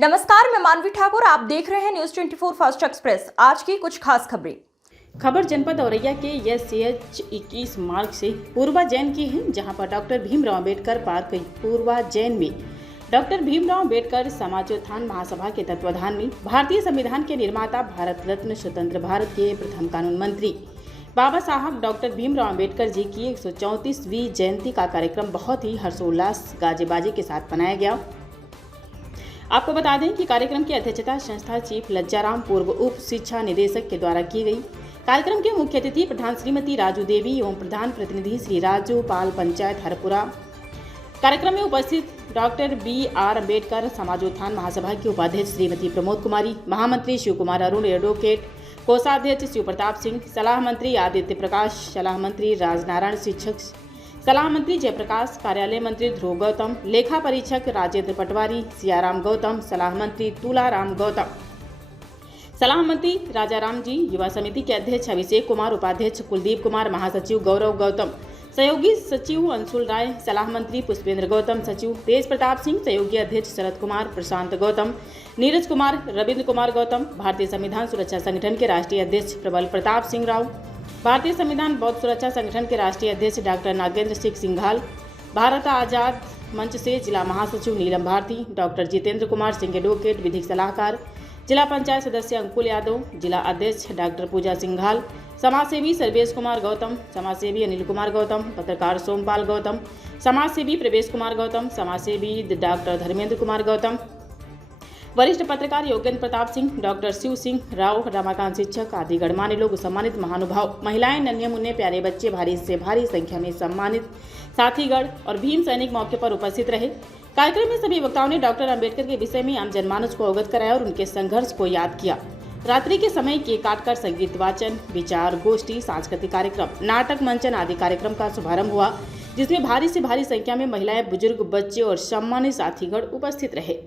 नमस्कार, मैं मानवी ठाकुर। आप देख रहे हैं न्यूज 24 फास्ट एक्सप्रेस। आज की कुछ खास खबरें। खबर जनपद औरैया के SCH 21 मार्ग से पूर्वा जैन की है, जहां पर डॉक्टर भीमराव अंबेडकर पार्क पूर्वा जैन में डॉक्टर भीमराव अंबेडकर समाजोत्थान महासभा के तत्वाधान में भारतीय संविधान के निर्माता, भारत रत्न, स्वतंत्र भारत के प्रथम कानून मंत्री बाबा साहब डॉक्टर भीमराव अंबेडकर जी की 134वीं जयंती का कार्यक्रम बहुत ही हर्षोल्लास गाजे बाजे के साथ मनाया गया। आपको बता दें कि कार्यक्रम की अध्यक्षता संस्था चीफ लज्जाराम पूर्व उप शिक्षा निदेशक के द्वारा की गई। कार्यक्रम के मुख्य अतिथि प्रधान श्रीमती राजू देवी एवं प्रधान प्रतिनिधि श्री राजू पाल, पंचायत हरपुरा। कार्यक्रम में उपस्थित डॉक्टर BR अम्बेडकर समाजोत्थान महासभा की उपाध्यक्ष श्रीमती प्रमोद कुमारी, महामंत्री शिव कुमार अरुण, एडवोकेट कोषाध्यक्ष शिव प्रताप सिंह, सलाह मंत्री आदित्य प्रकाश, सलाह मंत्री राजनारायण, शिक्षक सलाह मंत्री जयप्रकाश, कार्यालय मंत्री ध्रुव गौतम, लेखा परीक्षक राजेंद्र पटवारी, सियाराम गौतम, सलाह मंत्री तुलाराम गौतम, सलाह मंत्री राजाराम जी, युवा समिति के अध्यक्ष अभिषेक कुमार, उपाध्यक्ष कुलदीप कुमार, महासचिव गौरव गौतम, सहयोगी सचिव अंशुल राय, सलाह मंत्री पुष्पेंद्र गौतम, सचिव तेज प्रताप सिंह, सहयोगी अध्यक्ष शरद कुमार, प्रशांत गौतम, नीरज कुमार, रविंद्र कुमार गौतम, भारतीय संविधान सुरक्षा संगठन के राष्ट्रीय अध्यक्ष प्रबल प्रताप सिंह राव, भारतीय संविधान बौद्ध सुरक्षा संगठन के राष्ट्रीय अध्यक्ष डॉक्टर नागेंद्र सिंह सिंघाल, भारत आजाद मंच से जिला महासचिव नीलम भारती, डॉक्टर जितेंद्र कुमार सिंह, एडवोकेट, विधिक सलाहकार, जिला पंचायत सदस्य अंकुल यादव, जिला अध्यक्ष डॉक्टर पूजा सिंघाल, समाजसेवी सर्वेश कुमार गौतम, समाजसेवी अनिल कुमार गौतम, पत्रकार सोमपाल गौतम, समाजसेवी प्रवेश कुमार गौतम, समाजसेवी डॉक्टर धर्मेंद्र कुमार गौतम, वरिष्ठ पत्रकार योगेंद्र प्रताप सिंह, डॉक्टर शिव सिंह राव, रमाकांत शिक्षक आदि गणमान्य लोग, सम्मानित महानुभाव, महिलाएं, नन्हे मुन्ने प्यारे बच्चे भारी से भारी संख्या में सम्मानित साथीगण और भीम सैनिक मौके पर उपस्थित रहे। कार्यक्रम में सभी वक्ताओं ने डॉक्टर अंबेडकर के विषय में आम जनमानस को अवगत कराया और उनके संघर्ष को याद किया। रात्रि के समय केक काटकर संगीत वाचन, विचार गोष्ठी, सांस्कृतिक कार्यक्रम, नाटक मंचन आदि कार्यक्रम का शुभारंभ हुआ, जिसमें भारी से भारी संख्या में महिलाएं, बुजुर्ग, बच्चे और सम्मानित साथीगण उपस्थित रहे।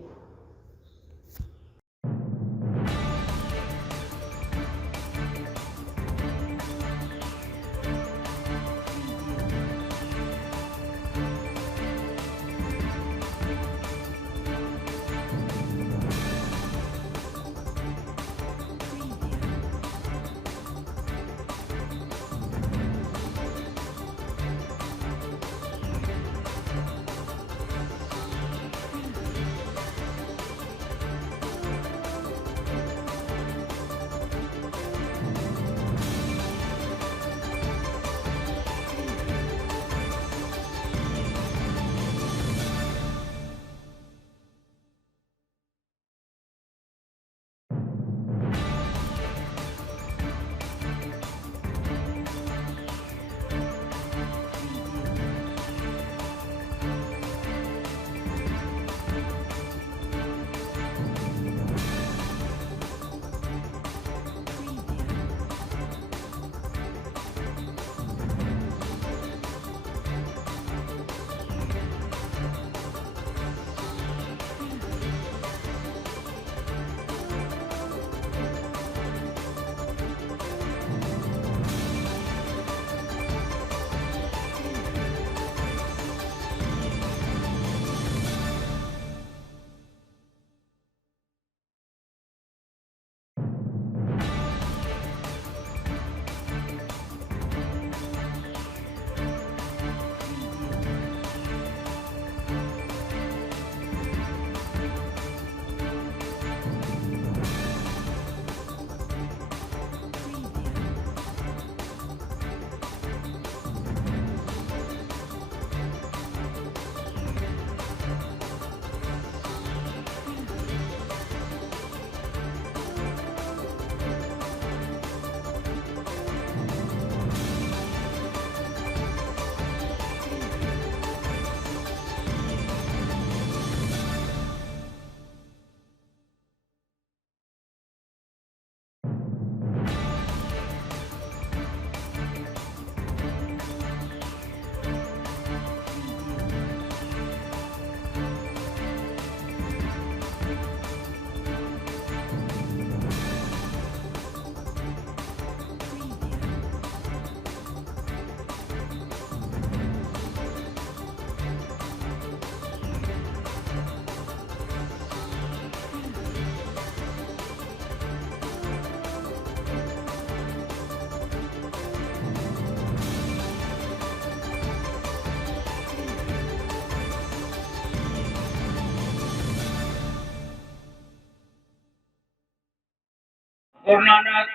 गुरु नानक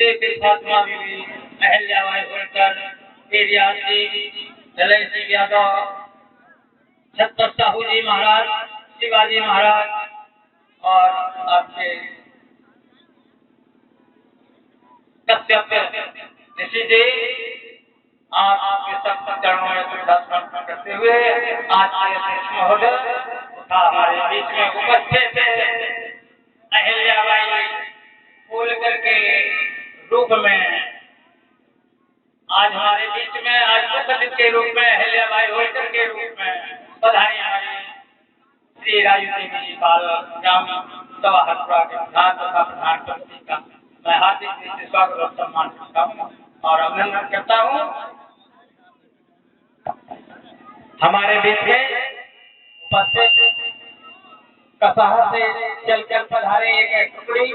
श्री फातिमा बीवी, अहिल्याबाई होलकर, पेरियार जी, दलय सिंह यादव, छत्रपति साहू जी महाराज, शिवाजी महाराज और आपके कश्यप ऋषि जी, आपके सब चरणों में श्रद्धा करते हुए आज के महोदय हमारे बीच में उपस्थित अहिल्याबाई होलकर के रूप में आज हमारे बीच में आज मुख्य के रूप में अहिल्याबाई होलकर के रूप में बधाई हमारी श्री राजू देवी बाल ग्राम सभा हरपुरा के प्रधान तथा प्रधान ट्रस्टी का मैं हार्दिक रूप से स्वागत और सम्मान करता हूँ और अभिनंदन करता हूँ। हमारे बीच में उपस्थित कसाहा से चलकर पधारे एक टुकड़ी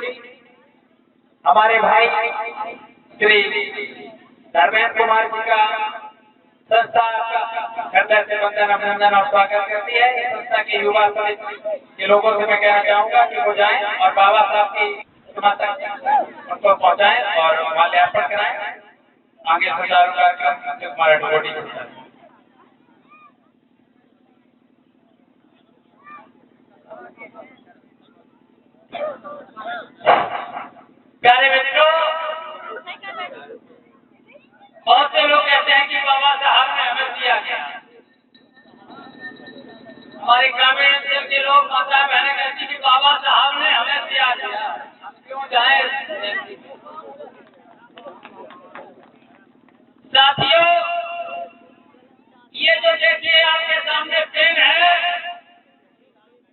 हमारे भाई श्री धर्मेंद्र कुमार जी का संस्था हृदय से वंदन अभिनंदन और स्वागत करती है। इस संस्था के युवा समिति के लोगों से मैं कहना चाहूंगा कि वो जाएं और बाबा साहब की उनको पहुंचाएं और माल्यार्पण कराएं। आगे सुचारू कार्यक्रम हमारा डिवोटी प्यारे मित्रों, बहुत से लोग कहते हैं कि बाबा साहब ने हमें दिया गया। हमारे ग्रामीण अंचल के लोग माता बहनें कहती कि बाबा साहब ने हमें दिया गया, हम क्यों जाए। साथियों, ये जो देखिए आपके सामने पेन है,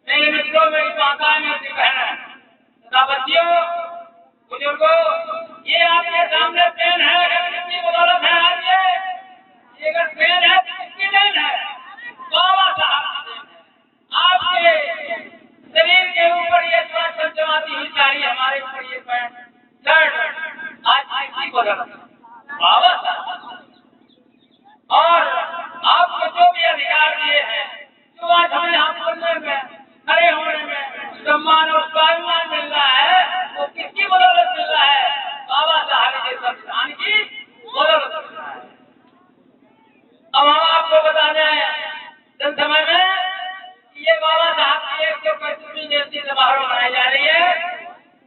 मेरे मित्रों, मेरी माता, मेरी बहन, बच्चियों, बुजुर्गों, ये आपके सामने पेन है। अगर कितनी बदौलत है आज ये अगर पेन है तो किसकी देन है? बाबा साहब की देन है। आपके शरीर के ऊपर ये चमचमाती हुई साड़ी, हमारे ऊपर ये पैंट शर्ट, आज किसकी बदौलत? बाबा साहब। और आपको जो भी अधिकार दिए हैं, जो आज हमें यहाँ बोलने में, खड़े होने में सम्मान और स्वाभिमान मिल रहा है, वो किसकी बदौलत मिल रहा है? बाबा साहब के संविधान की बदौलत मिल रहा है। अब हम आपको बता दें समय में ये बाबा साहब की 125वीं जयंती समारोह मनाई जा रही है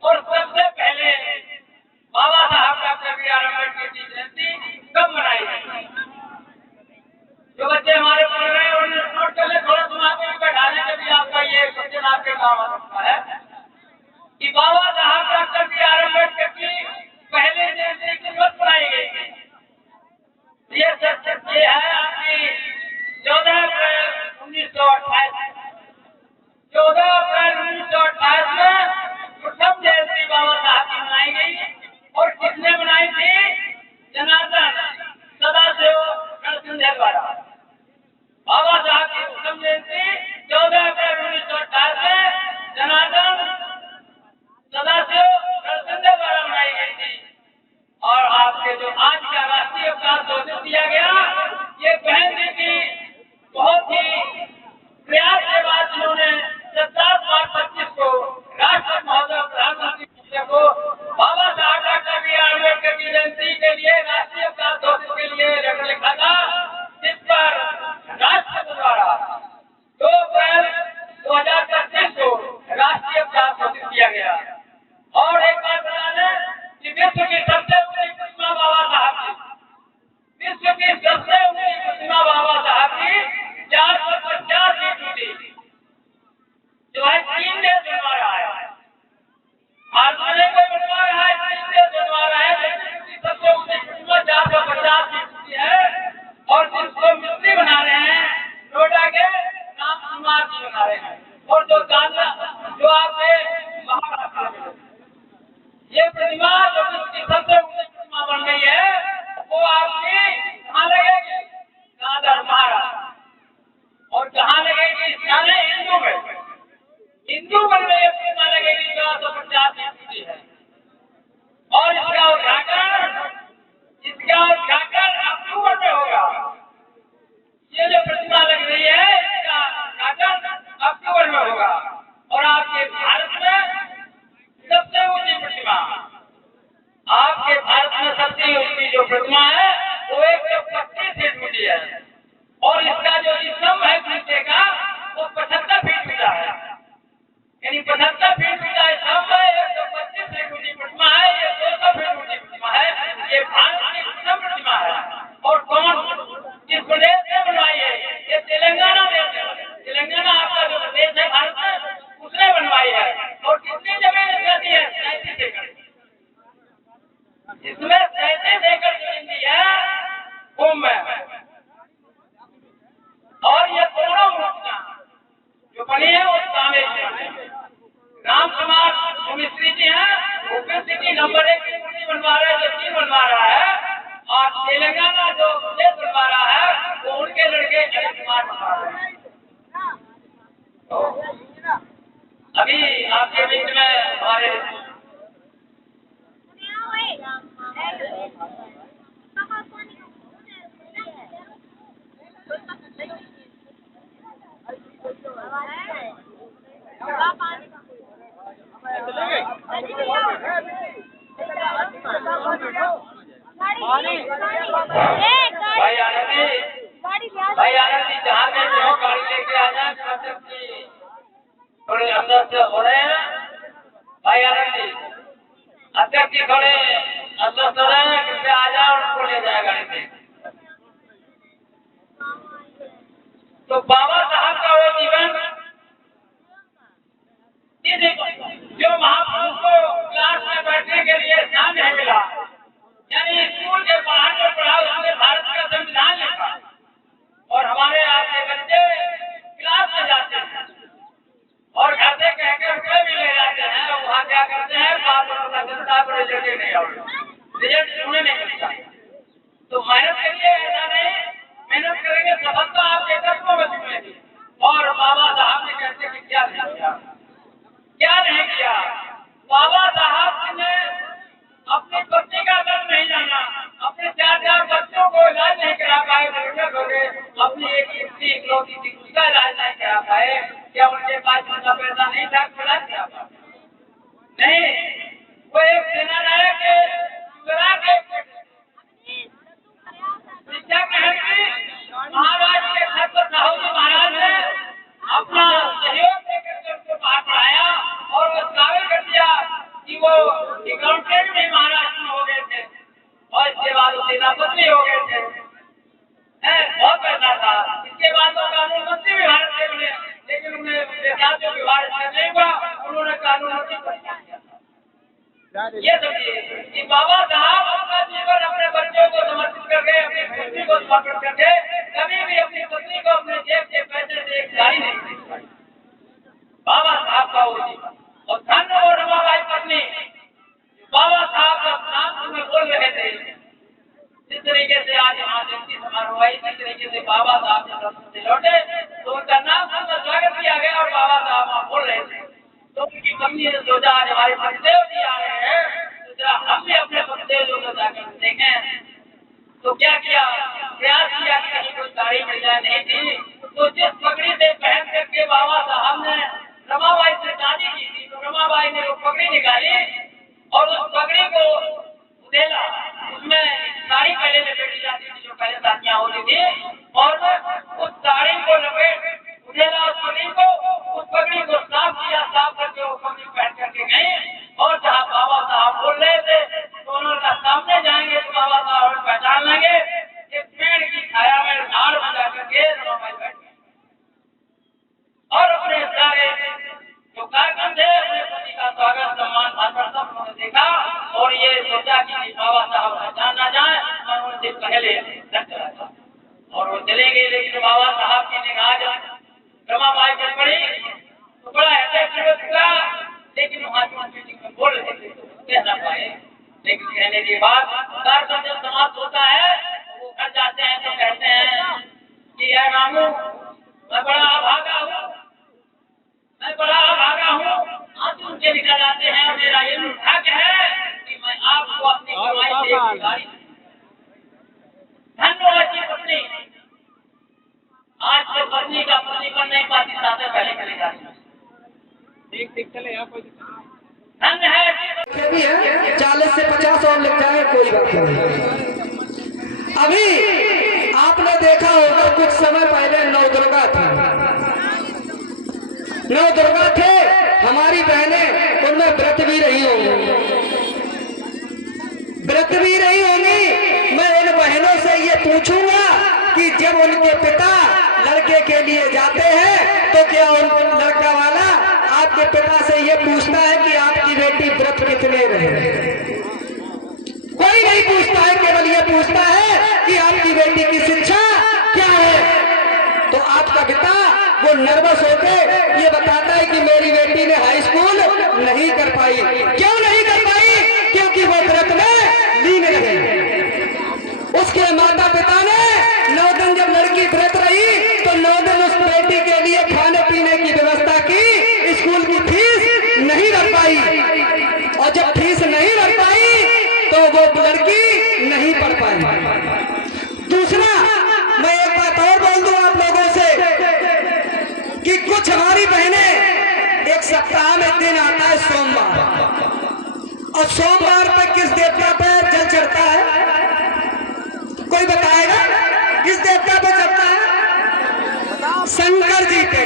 और सबसे पहले बाबा साहब डॉक्टर बी.आर. अम्बेडकर की जयंती कब मनाई जाएगी? जो बच्चे हमारे पढ़ रहे हैं उन्हें नोट कर ले, थोड़ा दिमाग में बैठा लें, कभी आपका ये क्वेश्चन आपके काम आ सकता है कि बाबा साहब डॉक्टर बी.आर. अम्बेडकर की पहले जयंती किस वक्त मनाई गई? ये सच ये है आपकी 14 अप्रैल 1928। 14 अप्रैल 1928 में प्रथम जयंती बाबा साहब की मनाई गई। और किसने मनाई थी? जनार्दन सदाशिव गणसिंह द्वारा। बाबा साहब की प्रथम जयंती 14 अप्रैल 1928 में जनार्दन सदाशिव गणसिंह द्वारा मनाई गई थी। और आपके जो आज का राष्ट्रीय अवकाश घोषित किया गया, ये बहन जी की बहुत ही प्रयास के बाद जिन्होंने 27 मार्च 25 को राष्ट्रपति महोदय प्रधानमंत्री को बाबा साहब डॉक्टर बी.आर. अम्बेडकर की जयंती के लिए राष्ट्रीय अवकाश घोषित के लिए लेटर लिखा था, जिस पर राष्ट्रपति द्वारा 2 अप्रैल 2025 को राष्ट्रीय अवकाश घोषित किया गया। और एक बात बता दें कि विश्व की सबसे ऊंची प्रतिमा बाबा साहब की, विश्व की सबसे ऊंची प्रतिमा बाबा साहब की 450 फीट ऊंची, जो है 3 देश बनवा रहा है। भारत में नहीं कोई बनवा रहा है, 3 देश बनवा रहा है। विश्व की सबसे ऊंची प्रतिमा 450 फीट ऊंची है और जिसको मिस्त्री बना रहे हैं नोएडा के राम कुमार जी बना रहे हैं। और जो आपके महाराष्ट्र में ये प्रतिमा जो विश्व की सबसे ऊंची प्रतिमा बन गई है, वो आपकी कहाँ लगेगी? दादर महाराष्ट्र। और कहाँ लगेगी? जाने हिंदू में, हिंदू में ये प्रतिमा लगेगी 450 फीट ऊंची है। और इसका उद्घाटन अक्टूबर में होगा। ये जो प्रतिमा लग रही है, इसका उद्घाटन अक्टूबर में होगा। और आपके भारत में सबसे ऊंची प्रतिमा यानी 75 फीट ऊंचा स्तंभ है, 125 फीट ऊंची प्रतिमा है, ये 200 फीट ऊंची प्रतिमा है, ये भारत की उत्तम प्रतिमा है। और कौन किस प्रदेश में बनवाई है? ये तेलंगाना देश है। तेलंगाना आपका जो प्रदेश है भारत में, उसने बनवाई है। और कितनी जमीन इसमें दी है? 37 एकड़। इसमें 37 एकड़ जमीन दी है कुंभ में। और ये दोनों मूर्तियां जो बनी है वो कामेश्वर में। राम समाज जो मिस्त्री जी हैं, वो सिटी नंबर 1 की मूर्ति बनवा रहे हैं, जो 3 बनवा रहा है। और तेलंगाना जो प्रदेश बनवा रहा है, वो उनके लड़के अनिल कुमार बनवा रहे हैं। तो अभी आपके बीच में हमारे भाई आनंद जी जहाँ पे जो गाड़ी लेके आ जाए, थोड़े अंदर से हो रहे हैं। भाई आनंद जी अध्यक्ष जी थोड़े अंदर से हो रहे हैं, कृपया आ जाए, उनको ले जाए गाड़ी से। तो बाबा साहब का वो जीवन जो महापुरुष को क्लास में बैठने के लिए स्थान नहीं मिला, यानी स्कूल के बाहर जो पढ़ा उसने भारत का संविधान लिखा। और हमारे आपके बच्चे क्लास में जाते हैं और घर से कहकर रुपये भी ले जाते हैं, और वहाँ क्या करते हैं, बाप अपना जनता को रिजल्ट नहीं आओगे, रिजल्ट सुनने नहीं मिलता। तो मेहनत करिए, ऐसा नहीं, मेहनत करेंगे सफलता आपके कदमों में मिलेगी। और बाबा साहब ने कहते कि क्या नहीं किया, क्या नहीं किया। बाबा साहब ने अपनी पत्नी का दर्द नहीं जाना, अपने 4 बच्चों को इलाज नहीं करा पाए, बुजुर्ग हो गए, अपनी एक स्त्री इकलौती थी, उसका इलाज नहीं करा पाए। क्या उनके पास उनका पैसा नहीं था, इलाज करा पाए? नहीं, वो एक सेना नायक के शिक्षा ग्रहण की महाराज के छत्र साहू जी महाराज ने अपना सहयोग देकर के उनको बाहर पढ़ाया और वो काबिल कर दिया कि वो अकाउंटेंट भी महाराष्ट्र में हो गए थे, और इसके बाद वो सेनापति हो गए थे। बहुत पैसा था। इसके बाद वो कानून मंत्री भी भारत के बने, लेकिन उन्हें उनके साथ जो व्यवहार नहीं हुआ, उन्होंने कानून मंत्री पर किया था। ये समझिए कि बाबा साहब अपना जीवन अपने बच्चों को समर्पित करके, अपनी पत्नी को समर्पित करके, कभी भी अपनी पत्नी को अपने जेब के पैसे से एक गाड़ी नहीं दी। बाबा साहब का वो जीवन। और धन्य वो रमाबाई पत्नी, बाबा साहब का नाम में बोल रहे थे। जिस तरीके से आज यहाँ जयंती समारोह हुआ, इसी तरीके से बाबा साहब जब से लौटे तो उनका नाम सुनकर स्वागत किया गया और बाबा साहब वहाँ बोल रहे थे। तो उनकी पत्नी ने सोचा आज हमारे पतिदेव जी आ रहे हैं, तो जरा हम भी अपने पतिदेव जी को जाकर देखें। तो क्या किया, प्रयास किया कि कहीं कोई गाड़ी मिल जाए, नहीं थी। तो जिस पगड़ी से पहन करके बाबा साहब ने रमाबाई से शादी की थी, तो रमाबाई ने वो पगड़ी निकाली और उस पगड़ी को उधेला, उसमें साड़ी पहले लपेटी जाती थी, जो पहले शादियां होती थी, और उस साड़ी को लपेट उधेला उस पगड़ी को, उस पगड़ी को साफ किया, साफ करके वो पगड़ी पहन करके गए। और जहाँ बाबा साहब बोल रहे थे तो उन्होंने सामने जाएंगे तो बाबा साहब पहचान लेंगे। एक पेड़ की छाया में झाड़ बजा करके रमाबाई बैठ गए और अपने सारे जो कार्यक्रम थे, अपने पति का स्वागत, सम्मान, भाषण सब उन्होंने देखा। और ये सोचा कि बाबा साहब पहचान ना जाए, मैं उनसे पहले घर चला जाऊं। और वो चले गए, लेकिन बाबा साहब की निगाह जब रमाबाई पर पड़ी तो बड़ा हृदय हुआ, लेकिन वहाँ की मीटिंग में बोल रहे थे तो कह ना पाए। लेकिन कहने के बाद कार्यक्रम जब समाप्त होता है, वो घर जाते हैं तो कहते हैं कि है रामू, मैं बड़ा अभागा हूँ, मैं बड़ा अभागा हूँ। आंसू उनके निकल आते हैं। मेरा ये दुर्भाग्य है कि मैं आपको अपनी कमाई से एक गाड़ी, धन्यवाद की पत्नी, आज से पत्नी का पति बन नहीं पाती, साथ पहले चले जाती। देख चले यहाँ कोई धन्य है 40 से 50 और लग जाए, कोई बात नहीं। अभी आपने देखा होगा कुछ समय पहले नवदुर्गा थे, नवदुर्गा थे। हमारे के लिए जाते हैं तो क्या लड़का वाला आपके पिता से ये पूछता है कि आपकी बेटी व्रत कितने रहे? कोई नहीं पूछता है, केवल ये पूछता है कि आपकी बेटी की शिक्षा क्या है। तो आपका पिता वो नर्वस होके ये बताता है कि मेरी बेटी ने हाई स्कूल नहीं कर पाई। क्यों नहीं कर पाई? क्योंकि वो व्रत में लीन रहे। उसके माता पिता ने 9 दिन जब लड़की व्रत रही तो 9 दिन उस बेटी के लिए खाने पीने की व्यवस्था की, स्कूल की फीस नहीं भर पाई, और जब फीस नहीं भर पाई तो वो लड़की नहीं पढ़ पाई। दूसरा, मैं एक बात और बोल दूं आप लोगों से कि कुछ हमारी बहनें एक सप्ताह में दिन आता है सोमवार, और सोमवार पर किस देवता पर जल चढ़ता है? कोई बताएगा किस देवता पर चढ़ता है? शंकर जी पे।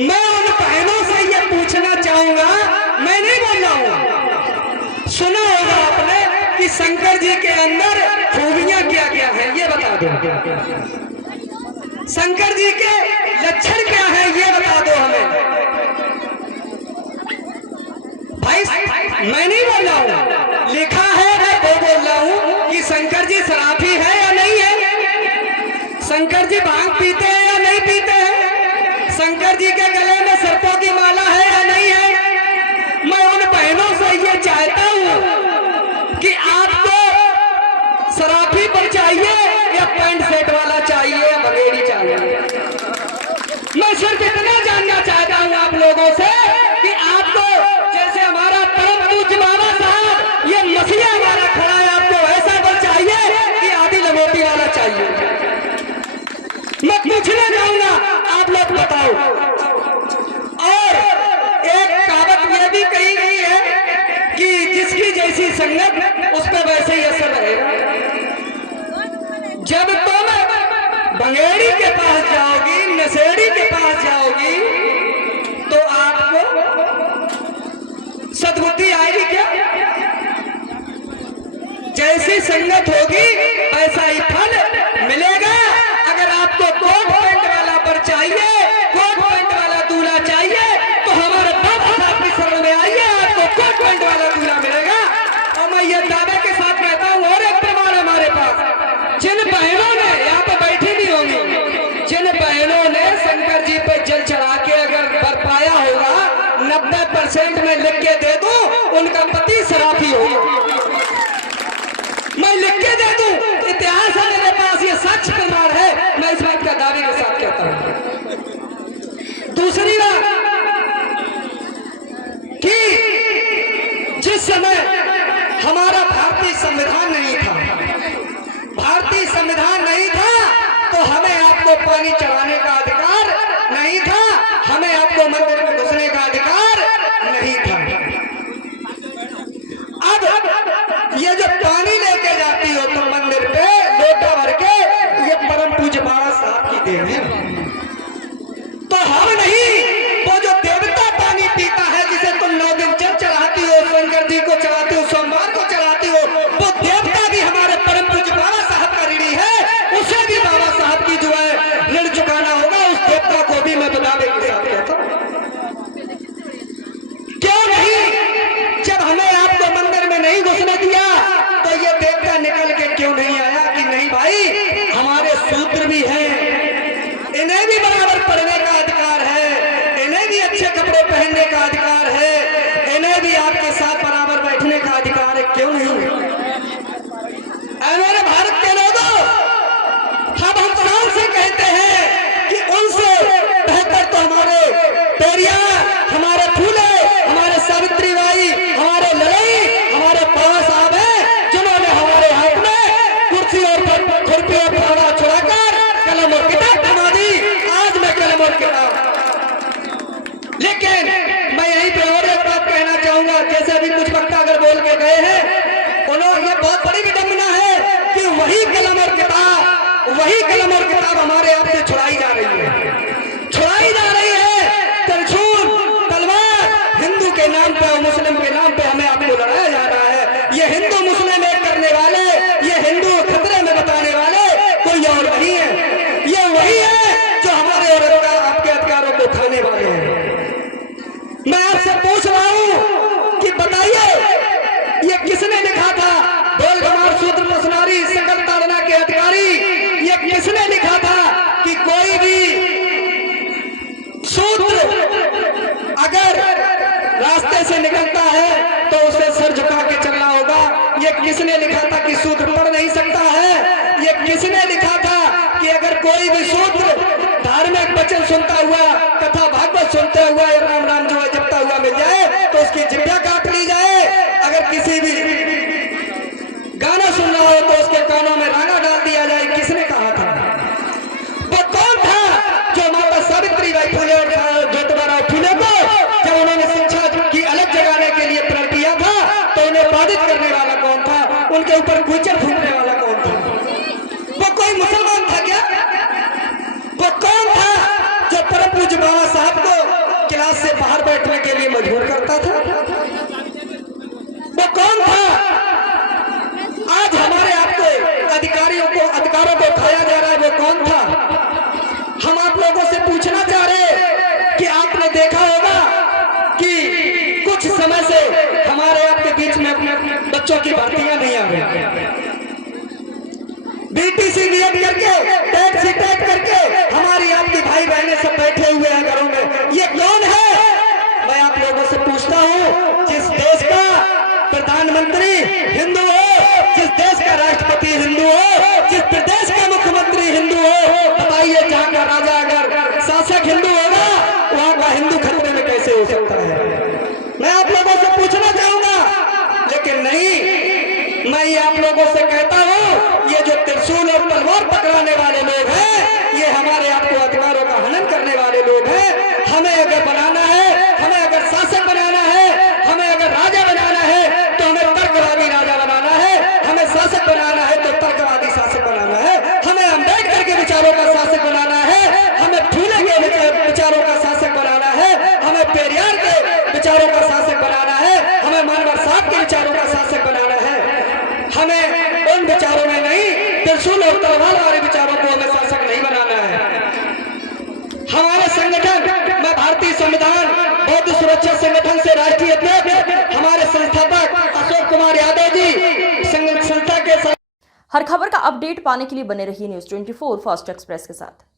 मैं उन बहनों से ये पूछना चाहूंगा, मैं नहीं बोल रहा हूं, सुना होगा आपने कि शंकर जी के अंदर खूबियां क्या क्या है, ये बता दो। शंकर जी के लक्षण क्या है, ये बता दो हमें। भाई मैं नहीं बोल रहा हूं, लिखा है, मैं वो बोल रहा हूं कि शंकर जी शराबी है या नहीं है? शंकर जी भांग पीते हैं या नहीं पीते हैं? शंकर जी के गले में सर्पों की माला है या नहीं है? मैं उन बहनों से ये चाहता हूं कि आपको शराबी पर चाहिए या पैंट सेट वाला चाहिए या बगेड़ी चाहिए? मैं सिर्फ इतना जानना चाहता हूं आप लोगों से कि आपको, जैसे हमारा परम पूज्य बाबा साहब ये मसीहा हमारा खड़ा है, आपको ऐसा बल चाहिए कि आधी लंगोटी वाला चाहिए? मैं पूछना चाहूंगा, आप लोग बताओ। और एक कहावत यह भी कही गई है कि जिसकी जैसी संगत उस पर वैसे ही असर रहेगा। जब तुम बंगेड़ी के पास जाओगी, नशेड़ी के पास जाओगी, तो आपको सद्बुद्धि आएगी क्या? जैसी संगत होगी ऐसा ही फल मिलेगा। अगर आपको कोट पैंट वाला पर चाहिए, कोट पैंट वाला दूल्हा चाहिए, तो हमारे बाबा साहब की शरण में आइए, आपको कोट पैंट वाला दूल्हा मिलेगा। और मैं ये दावे के साथ कहता हूँ, और एक प्रमाण हमारे पास, जिन बहनों ने यहाँ पे बैठी भी होंगी, जिन बहनों ने शंकर जी पे जल चढ़ा के अगर बर पाया होगा, 90% में लिख के दे दूं उनका पति शराबी होगा। मैं लिख के दे दूं, इतिहास है मेरे पास, ये साक्ष्य प्रमाण है, मैं इस बात का दावे के साथ कहता हूं। दूसरी बात कि जिस समय हमारा भारतीय संविधान नहीं था, भारतीय संविधान नहीं था, तो हमें आपको पानी चढ़ाने का अधिकार नहीं था, हमें आपको मंदिर में घुसने का अधिकार नहीं था। अब ये जो पानी लेके जाती हो तुम मंदिर पे लोटा भर के, ये परम पूज्य बाबा साहब की देन है। तो हम नहीं, वो जो देवता पानी पीता है, जिसे तुम 9 दिन जल चढ़ाती हो, शंकर जी को चढ़ाती हो, सोमवार को चढ़ाती हो, वो देवता भी हमारे परम पूज्य बाबा साहब का ऋणी है। उसे भी बाबा साहब की जो है ऋण चुकाना होगा, उस देवता को भी मैं दावे के साथ कहता हूं। क्यों नहीं? जब हमें आपको मंदिर में नहीं घुसने दिया, तो ये देवता निकल के क्यों नहीं आया कि नहीं भाई, हमारे सूत्र भी हैं, इन्हें भी बराबर पढ़ने का अधिकार है, इन्हें भी अच्छे कपड़े पहनने का अधिकार है, इन्हें भी आपके साथ बराबर बैठने का अधिकार है, क्यों नहीं? मेरे भारत के लोगों, हम प्राण से कहते हैं कि उनसे बेहतर तो हमारे पेरियार, हमारे फूले, हमारे सावित्री बाई, हमारे लड़ाई, हमारे बाबा साहब हैं, जिन्होंने हमारे हाथ में कुर्सी और खुरपी और फावड़ा छुड़ाकर कलम और किताब बना दी। आज मैं कलम और किताब। लेकिन मैं यहीं पे और एक बात कहना चाहूंगा, जैसे अभी कुछ वक्ता अगर बोल के गए हैं, उन्होंने बहुत बड़ी विडंबना है कि वही कलम और किताब हमारे आप से छुड़ाई जा रही है, छुड़ाई जा रही है। त्रिशूल, तलवार, हिंदू के नाम पे और मुस्लिम के नाम पे हमें आपको लड़ाया जा रहा है। ये हिंदू मुस्लिम एक करने वाले, ये हिंदू खतरे में बताने वाले कोई और नहीं है। ये वही है मैं आपसे पूछ रहा हूं कि बताइए ये किसने लिखा था? बेलगमार शूद्र मसनारी सकल ताड़ना के अधिकारी, ये किसने लिखा था कि कोई भी शूद्र अगर रास्ते से निकलता है तो उसे सर झुका के चलना होगा? ये किसने लिखा था कि शूद्र पढ़ नहीं सकता है? ये किसने लिखा था कि अगर कोई भी शूद्र धार्मिक वचन सुनता हुआ, कथा भागवत सुनते हुआ राम नाम जो है जपता हुआ मिल जाए तो उसकी जिह्वा काट ली जाए? अगर किसी भी गाना सुन रहा हो तो उसके कानों में रांगा डाल दिया जाए? किसने कहा था? वो कौन था जो माता सावित्रीबाई फुले और ज्योतिबा फुले को जब उन्होंने शिक्षा की अलग जगाने के लिए प्रण किया था तो उन्हें बाधित करने वाला कौन था? उनके ऊपर कीचड़ फूकने वाला कौन था? वो कोई मुसलमान था क्या? वो कौन था जो परम पूज्य बाबा साहब को क्लास से बाहर बैठने के लिए मजबूर करता था? वो कौन था? आज हमारे आपके अधिकारों को खाया जा रहा है, वो कौन था? हम आप लोगों से पूछना चाह रहे कि आपने देखा होगा कि कुछ समय से हमारे आपके बीच में बच्चों की भर्तियां नहीं आ रही। बीटीसी बीएड करके, टेट सी टेट करके हमारी आपकी भाई बहनें सब बैठे हुए हैं घरों में। ये कौन है? मैं आप लोगों से पूछता हूं, जिस देश का प्रधानमंत्री हिंदू हो, जिस देश का राष्ट्रपति हिंदू हो, जिस प्रदेश का मुख्यमंत्री हिंदू हो, बताइए जहां का राजा अगर शासक हिंदू होगा वहां का हिंदू खतरे में कैसे हो सकता है? मैं आप लोगों से पूछना चाहूंगा, लेकिन नहीं, मैं ये आप लोगों से कहता हूं, ये जो त्रिशूल और तलवार पकड़ाने वाले लोग हैं, ये हमारे आपको अधिकारों का हनन करने वाले लोग हैं। हमें अगर बनाना है, हमें अगर शासक बनाना है, हमें अगर राजा बनाना है तो हमें तर्कवादी राजा बनाना है, हमें शासक बनाना है तो तर्कवादी शासक बनाना है, हमें अम्बेडकर के विचारों का शासक बनाना है, हमें फूले के विचारों का शासक बनाना है, हमें पेरियार के विचारों का शासक बनाना है, हमें मनवर साहब के विचारों का शासक बनाना है। हमें उन विचारों में नहीं, त्रिशूल और तलवार वाले विचारों को हमें शासक नहीं बनाना है। हमारे संगठन, मैं भारतीय संविधान बौद्ध सुरक्षा संगठन से राष्ट्रीय अध्यक्ष हमारे संस्थापक अशोक कुमार यादव जी संस्था के साथ। हर खबर का अपडेट पाने के लिए बने रहिए न्यूज़ 24 फास्ट एक्सप्रेस के साथ।